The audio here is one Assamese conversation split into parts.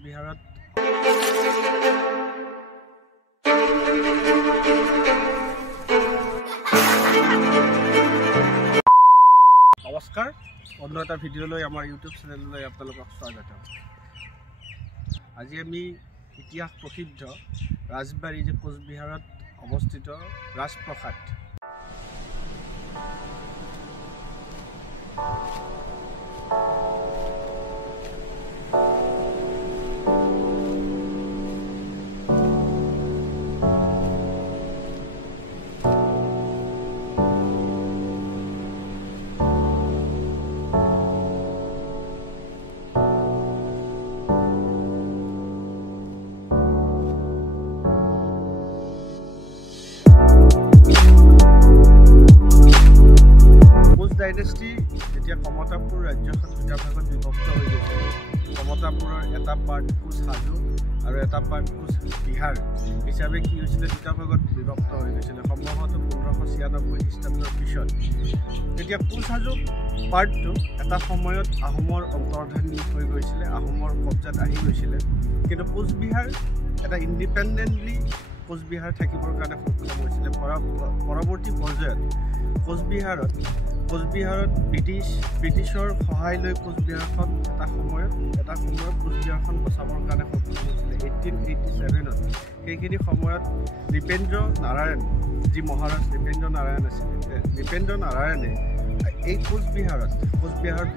কোচবিহাৰত নমস্কাৰ, অন্য এটা ভিডিঅ'লৈ আমাৰ ইউটিউব চেনেললৈ আপোনালোকক স্বাগতম। আজি আমি ইতিহাস প্ৰসিদ্ধ ৰাজবাৰী যে কোচবিহাৰত অৱস্থিত ৰাজপ্ৰসাদ ডাইনেষ্টি যেতিয়া কমতাপুৰ ৰাজ্যখন দুটা ভাগত বিভক্ত হৈ গৈছিল। কমতাপুৰৰ এটা পাৰ্ট কোচহাজো আৰু এটা পাৰ্ট কোচবিহাৰ হিচাপে কি হৈছিলে দুটা ভাগত বিভক্ত হৈ গৈছিলে সম্ভৱতঃ 1596 খ্ৰীষ্টাব্দৰ পিছত। তেতিয়া কোচহাজো পাৰ্টটো এটা সময়ত আহোমৰ অন্তৰ্ধানী হৈ গৈছিলে, আহোমৰ কব্জাত আহি গৈছিলে। কিন্তু কোচবিহাৰ এটা ইণ্ডিপেণ্ডেণ্টলি কোচবিহাৰ থাকিবৰ কাৰণে সক্ষম হৈছিলে। পৰৱৰ্তী পৰ্যায়ত কোচবিহাৰত ব্ৰিটিছৰ সহায় লৈ কোচবিহাৰখন এটা সময়ত কোচবিহাৰখন বচাবৰ কাৰণে সক্ষম হৈছিলে 1887ত। সেইখিনি সময়ত নৃপেন্দ্ৰ নাৰায়ণ যি মহাৰাজ নৃপেন্দ্ৰ নাৰায়ণ আছিলে, নৃপেন্দ্ৰ নাৰায়ণে এই কোচবিহাৰত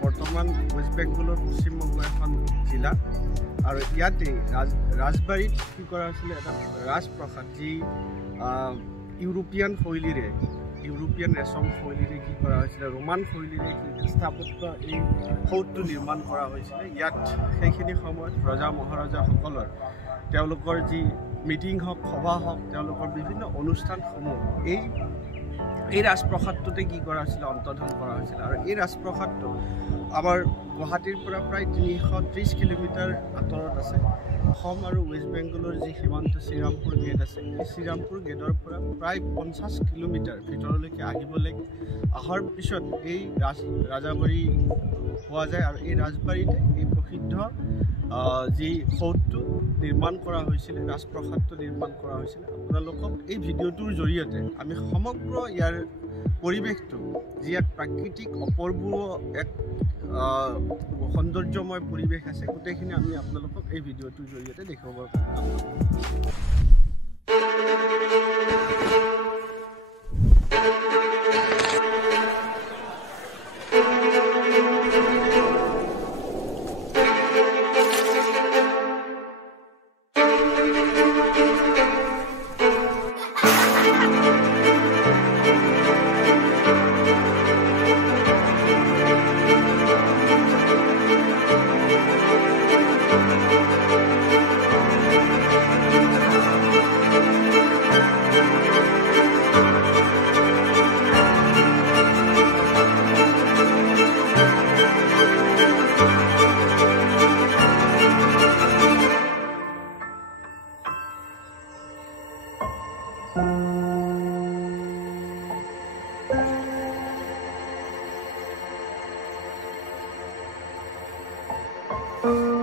বৰ্তমান ৱেষ্ট বেংগলৰ পশ্চিমবংগ এখন জিলা আৰু ইয়াতে ৰাজবাৰীত কি কৰা হৈছিলে এটা ৰাজপ্ৰসাদ যি ইউৰোপীয়ান ৰেচম শৈলীৰে কি কৰা হৈছিলে, ৰোমান শৈলীৰে স্থাপত্য এই সৌধটো নিৰ্মাণ কৰা হৈছিলে। ইয়াত সেইখিনি সময়ত ৰজা মহাৰজাসকলৰ তেওঁলোকৰ যি মিটিং হওক সভা হওক তেওঁলোকৰ বিভিন্ন অনুষ্ঠানসমূহ এই ৰাজপ্ৰসাদটোতে কি কৰা হৈছিলে অন্তৰ্ধান কৰা হৈছিলে। আৰু এই ৰাজপ্ৰসাদটো আমাৰ গুৱাহাটীৰ পৰা প্ৰায় 330 কিলোমিটাৰ আঁতৰত আছে। অসম আৰু ৱেষ্ট বেংগলৰ যি সীমান্ত শ্ৰীৰামপুৰ গেট আছে, এই শ্ৰীৰামপুৰ গেটৰ পৰা প্ৰায় 50 কিলোমিটাৰ ভিতৰলৈকে অহাৰ পিছত এই ৰাজাবাৰী পোৱা যায়। আৰু এই ৰাজবাৰীতে এই প্ৰসিদ্ধ যি সৌধটো নিৰ্মাণ কৰা হৈছিলে, ৰাজপ্ৰসাদটো নিৰ্মাণ কৰা হৈছিলে। আপোনালোকক এই ভিডিঅ'টোৰ জৰিয়তে আমি সমগ্ৰ ইয়াৰ পৰিৱেশটো যি এক প্ৰাকৃতিক অপূৰ্ব এক সৌন্দৰ্যময় পৰিৱেশ আছে, গোটেইখিনি আমি আপোনালোকক এই ভিডিঅ'টোৰ জৰিয়তে দেখুৱাবৰ Thank you.